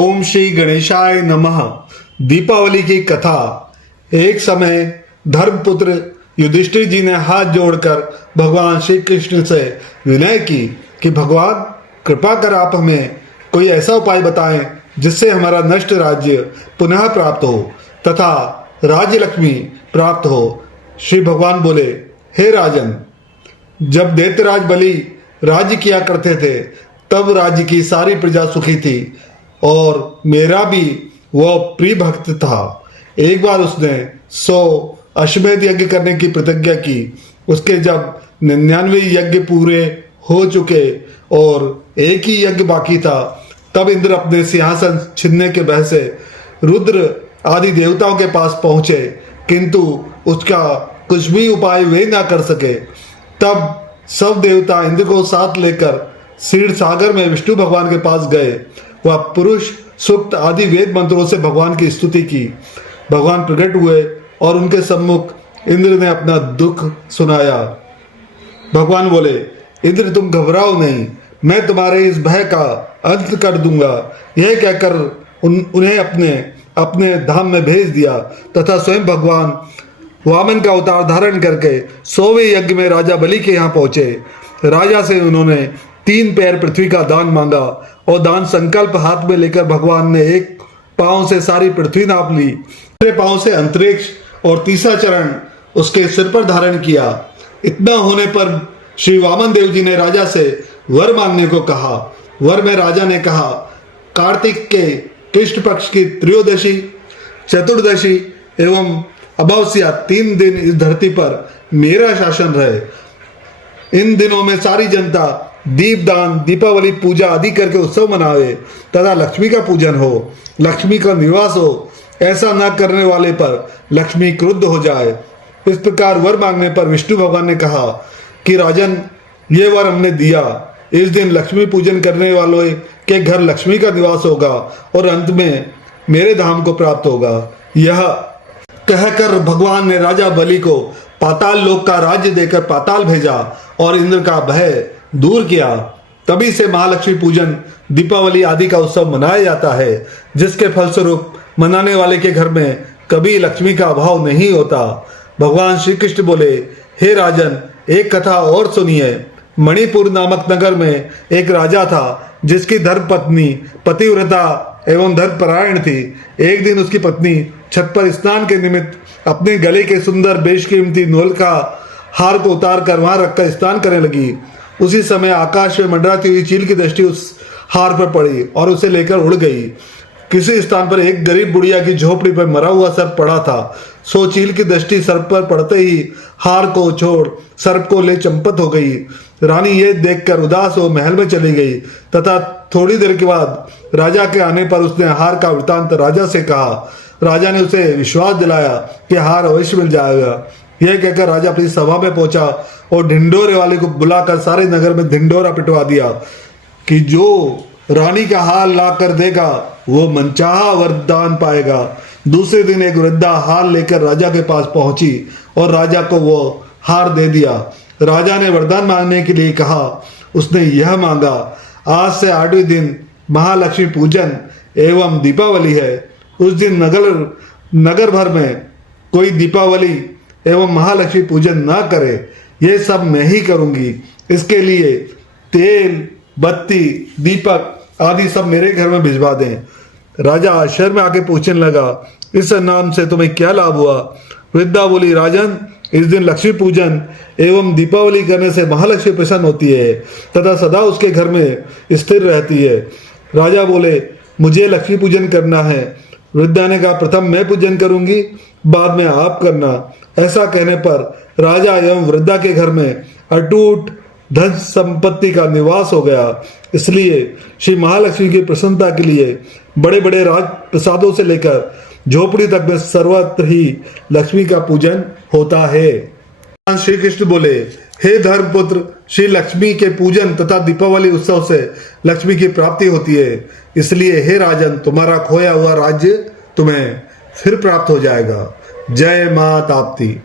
ओम श्री गणेशाय नमः। दीपावली की कथा। एक समय धर्मपुत्र युधिष्ठिर जी ने हाथ जोड़कर भगवान श्री कृष्ण से विनय की कि भगवान कृपा कर आप हमें कोई ऐसा उपाय बताएं जिससे हमारा नष्ट राज्य पुनः प्राप्त हो तथा राज्य लक्ष्मी प्राप्त हो। श्री भगवान बोले, हे राजन, जब दैत्यराज बलि राज्य किया करते थे तब राज्य की सारी प्रजा सुखी थी और मेरा भी वह प्रिय भक्त था। एक बार उसने 100 अश्वमेध यज्ञ करने की प्रतिज्ञा की। उसके जब 99 यज्ञ पूरे हो चुके और एक ही यज्ञ बाकी था तब इंद्र अपने सिंहासन छीनने के भय से रुद्र आदि देवताओं के पास पहुंचे, किंतु उसका कुछ भी उपाय वे ना कर सके। तब सब देवता इंद्र को साथ लेकर क्षीर सागर में विष्णु भगवान के पास गए। वह पुरुष सूक्त आदि वेद मंत्रों से भगवान की स्तुति की। भगवान प्रकट हुए और उनके सम्मुख इंद्र ने अपना दुख सुनाया। भगवान बोले, इंद्र तुम घबराओ नहीं, मैं तुम्हारे इस भय का अंत कर दूंगा। यह कहकर उन्हें अपने धाम में भेज दिया तथा स्वयं भगवान वामन का अवतार धारण करके 100वें यज्ञ में राजा बलि के यहाँ पहुंचे। राजा से उन्होंने 3 पैर पृथ्वी का दान मांगा और दान संकल्प हाथ में लेकर भगवान ने एक पांव से सारी पृथ्वी नाप ली, दूसरे पांव से अंतरिक्ष और तीसरा चरण उसके सिर पर धारण किया। इतना होने पर श्री वामन देव जी ने राजा से वर मांगने को कहा। वर में राजा ने कहा, कार्तिक के कृष्ण पक्ष की त्रयोदशी, चतुर्दशी एवं अमावस्या 3 दिन इस धरती पर मेरा शासन रहे। इन दिनों में सारी जनता दीपदान, दीपावली पूजा आदि करके उत्सव मनावे तथा लक्ष्मी का पूजन हो, लक्ष्मी का निवास हो। ऐसा न करने वाले पर लक्ष्मी क्रुद्ध हो जाए। इस प्रकार वर मांगने पर विष्णु भगवान ने कहा कि राजन, ये वर हमने दिया। इस दिन लक्ष्मी पूजन करने वालों के घर लक्ष्मी का निवास होगा और अंत में मेरे धाम को प्राप्त होगा। यह कहकर भगवान ने राजा बलि को पाताल लोक का राज्य देकर पाताल भेजा और इंद्र का भय दूर किया। तभी से महालक्ष्मी पूजन, दीपावली आदि का उत्सव मनाया जाता है, जिसके फलस्वरूप मनाने वाले के घर में कभी लक्ष्मी का अभाव नहीं होता। भगवान श्री कृष्ण बोले, हे राजन, एक कथा और सुनिए। मणिपुर नामक नगर में एक राजा था जिसकी धर्मपत्नी पतिव्रता एवं धर्मपरायण थी। एक दिन उसकी पत्नी छत पर स्नान के निमित्त अपने गले के सुंदर बेशकीमती नूल का हार को उतार कर वहां रखकर स्नान करने लगी। उसी समय आकाश में मंडराती हुई चील की दृष्टि उस हार पर पड़ी और उसे लेकर उड़ गई। किसी स्थान पर एक गरीब बुढ़िया की झोपड़ी पर मरा हुआ सर्प पड़ा था। सो चील की दृष्टि सर्प पर पड़ते ही हार को छोड़ सर्प को ले चंपत हो गई। रानी ये देखकर उदास हो महल में चली गई तथा थोड़ी देर के बाद राजा के आने पर उसने हार का वृतांत राजा से कहा। राजा ने उसे विश्वास दिलाया कि हार अवश्य मिल जाएगा। यह कहकर राजा अपनी सभा में पहुंचा और ढिंडोरे वाले को बुलाकर सारे नगर में ढिंडोरा पिटवा दिया कि जो रानी का हार ला कर देगा वो मनचाहा वरदान पाएगा। दूसरे दिन एक वृद्धा हार लेकर राजा के पास पहुंची और राजा को वो हार दे दिया। राजा ने वरदान मांगने के लिए कहा। उसने यह मांगा, आज से 8वें दिन महालक्ष्मी पूजन एवं दीपावली है। उस दिन नगर भर में कोई दीपावली एवं महालक्ष्मी पूजन ना करे, ये सब मैं ही करूंगी। इसके लिए तेल, बत्ती, दीपक आदि सब मेरे घर में भिजवा दें। राजा आश्चर्य में आके पूछने लगा, इस नाम से तुम्हें क्या लाभ हुआ? वृद्धा बोली, राजन, इस दिन लक्ष्मी पूजन एवं दीपावली करने से महालक्ष्मी प्रसन्न होती है तथा सदा उसके घर में स्थिर रहती है। राजा बोले, मुझे लक्ष्मी पूजन करना है। वृद्धा ने कहा, प्रथम मैं पूजन करूंगी, बाद में आप करना। ऐसा कहने पर राजा एवं वृद्धा के घर में अटूट धन संपत्ति का निवास हो गया। इसलिए श्री महालक्ष्मी की प्रसन्नता के लिए बड़े बड़े राज प्रसादों से लेकर झोपड़ी तक में सर्वत्र ही लक्ष्मी का पूजन होता है। श्री कृष्ण बोले, हे धर्मपुत्र, श्री लक्ष्मी के पूजन तथा दीपावली उत्सव से लक्ष्मी की प्राप्ति होती है। इसलिए हे राजन, तुम्हारा खोया हुआ राज्य तुम्हें फिर प्राप्त हो जाएगा। जय मां ताप्ती।